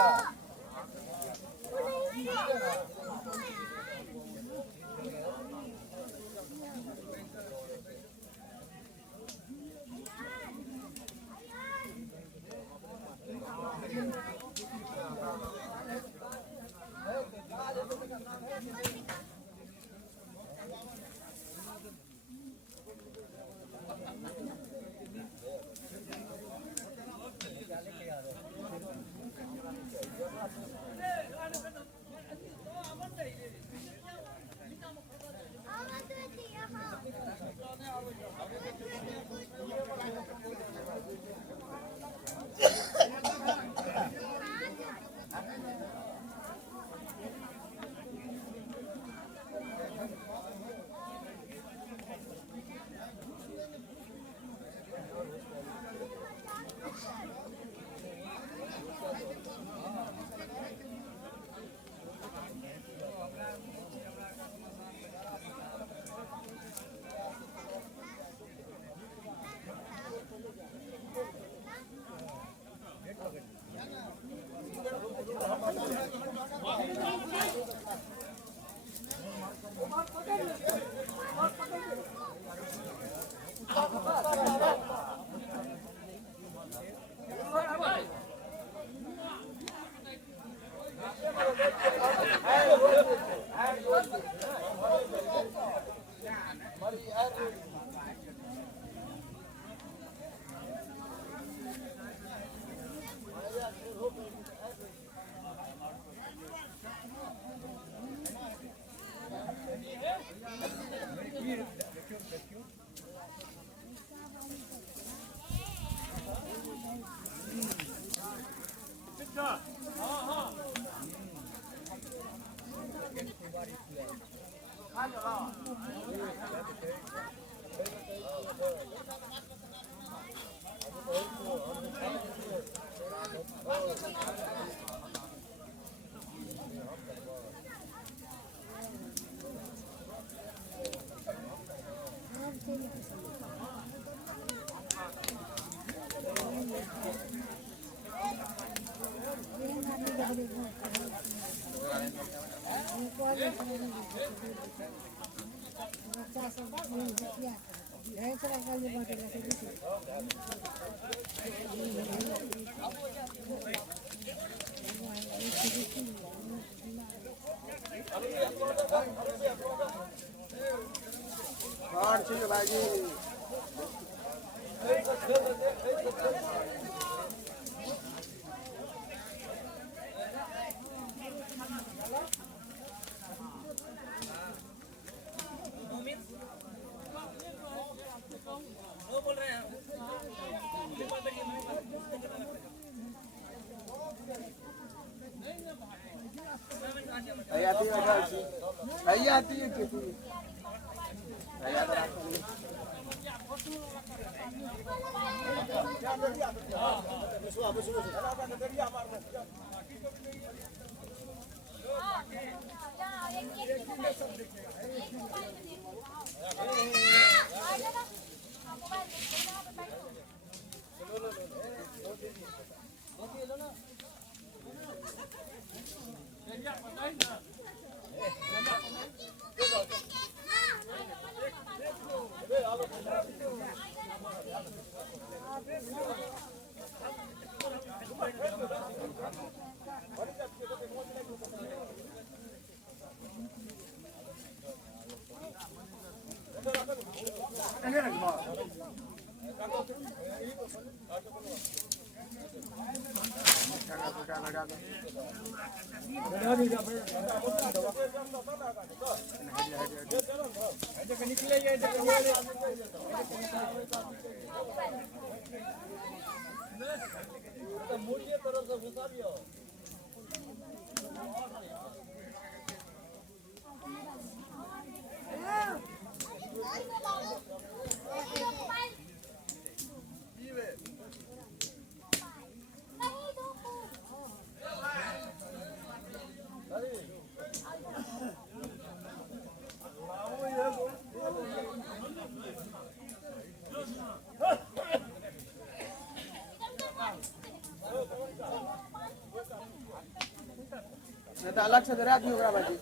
नहीं तो अलग से दे रहा आदमी ओकरा बाजी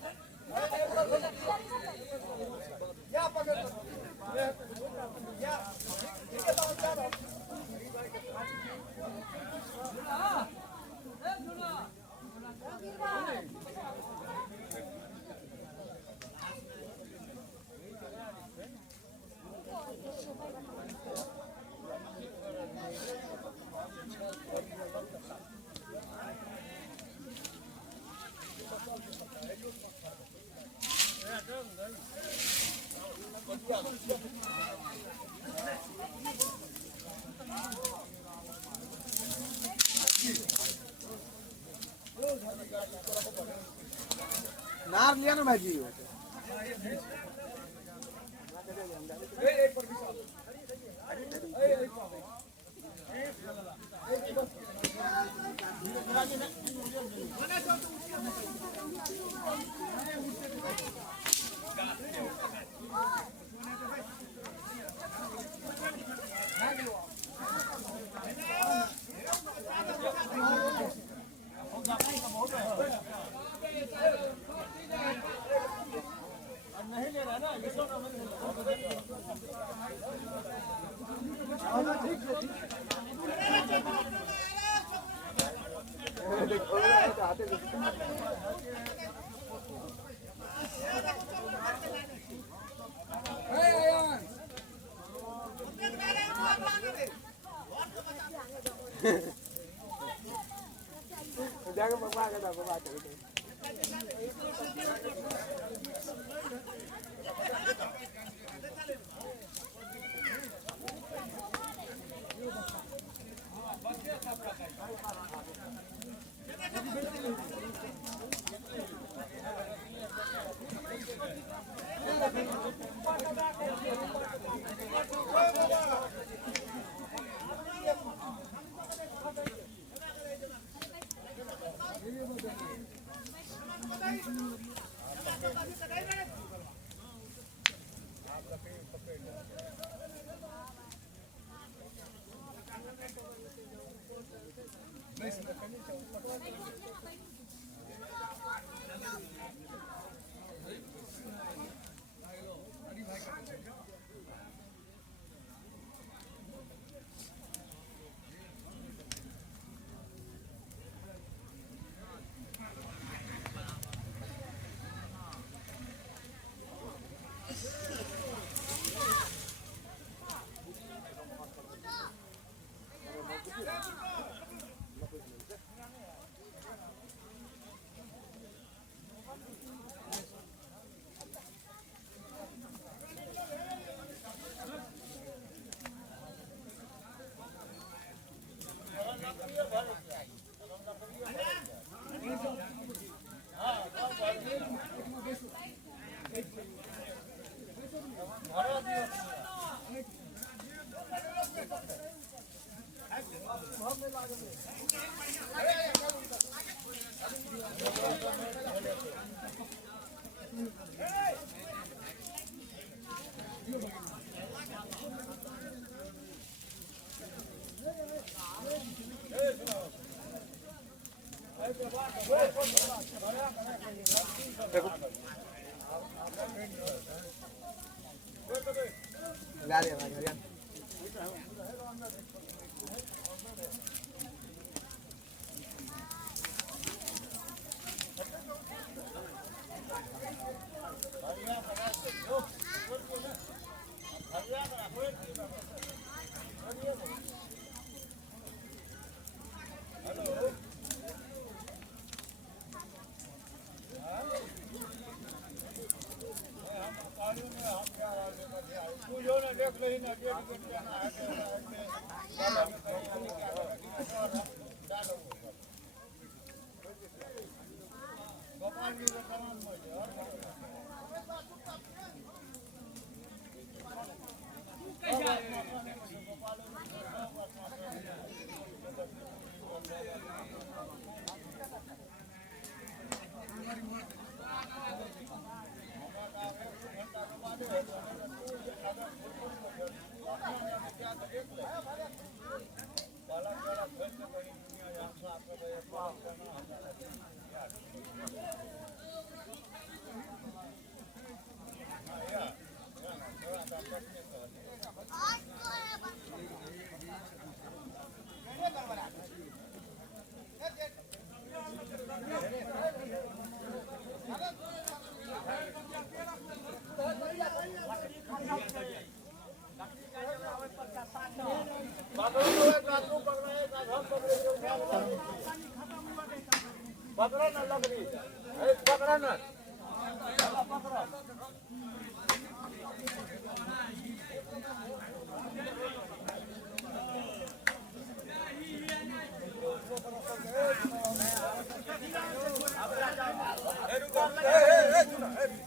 नार लिया ना भाजी जाके बाबा के बाबा पकड़ो ना लकड़ी, पकड़ो ना।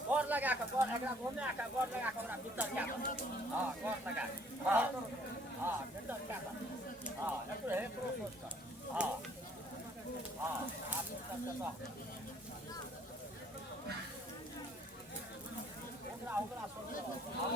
गोर लगा के गोर एकरा घुमे के गोर लगा के ओकरा भीतर क्या हां गोर लगा हां हां भीतर क्या हां एकरो हे प्रोसेस कर हां हां आप सब करता ओकरा सोच हां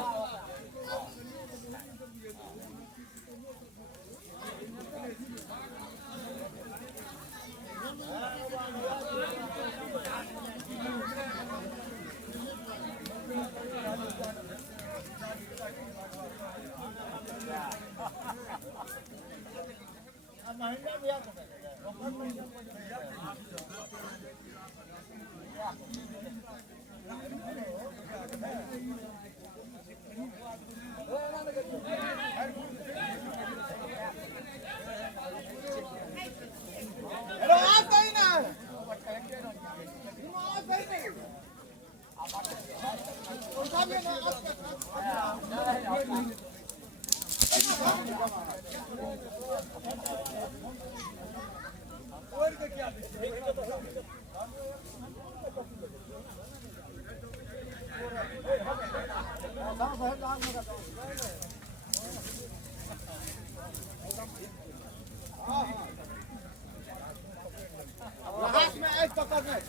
लास्ट में एक पकड़ना है।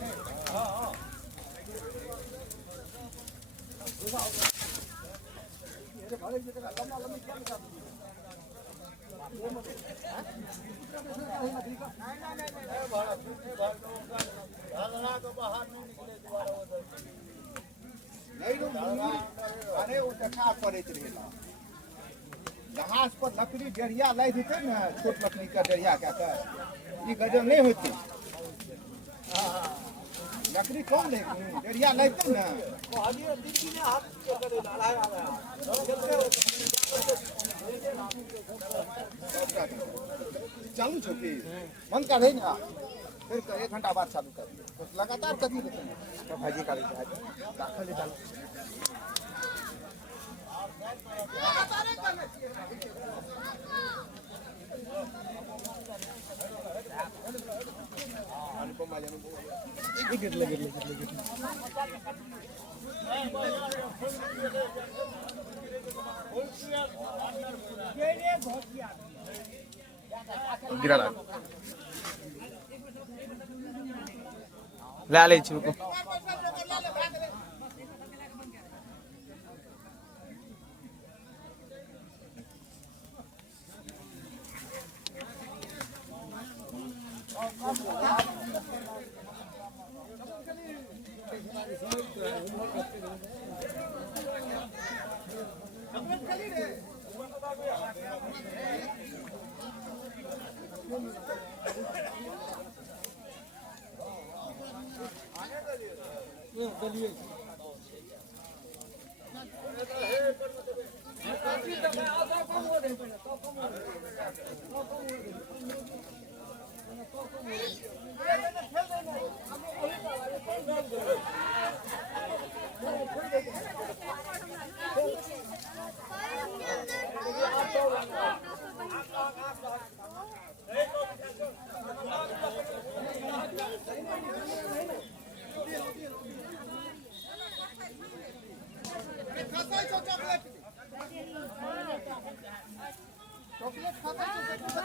अरे वो देखा पड़े जहाज पर लकड़ी डेढ़िया लाई देते न, छोट लकड़ी का डेढ़िया क्या कर ये गजब नहीं होती। लकड़ी कौन ले डेढ़िया लाते न चालू छो कि बंद कर रही ना फिर 1 घंटा बाद चालू कर तो लगातार कभी तो भाजी का दाखिल चालू गिरा ला ले छी रुको खाताय छौ चॉकलेट चॉकलेट खाताय छौ